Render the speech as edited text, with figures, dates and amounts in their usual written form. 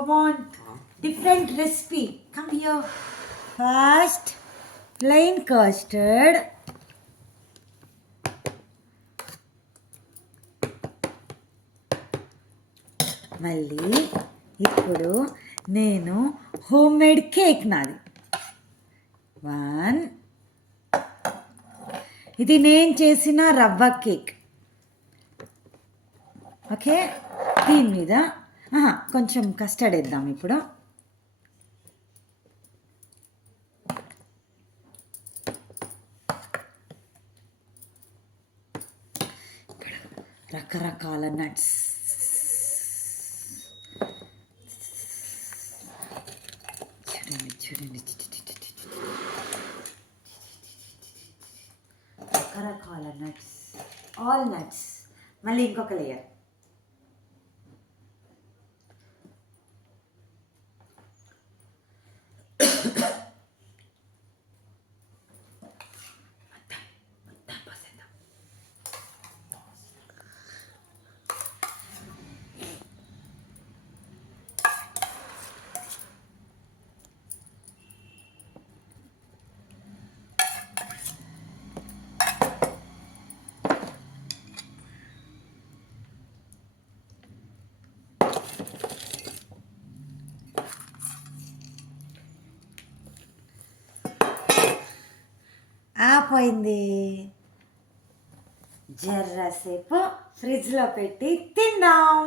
Come on. Different recipe. Come here. First, plain custard. మళ్ళీ ఇప్పుడు నేను హోమ్ మేడ్ కేక్ నాది 1. ఇది నేను చేసిన రవ్వ కేక్. ఓకే, దీని మీద కొంచెం కస్టర్డ్ వేద్దాం ఇప్పుడు. రకరకాల నట్స్, చూడండి చూడండి, రకరకాల నట్స్, ఆల్ నట్స్. మళ్ళీ ఇంకొక లేయర్. ఆపోయింది. జర్రసేపు ఫ్రిడ్జ్లో పెట్టి తిందాం.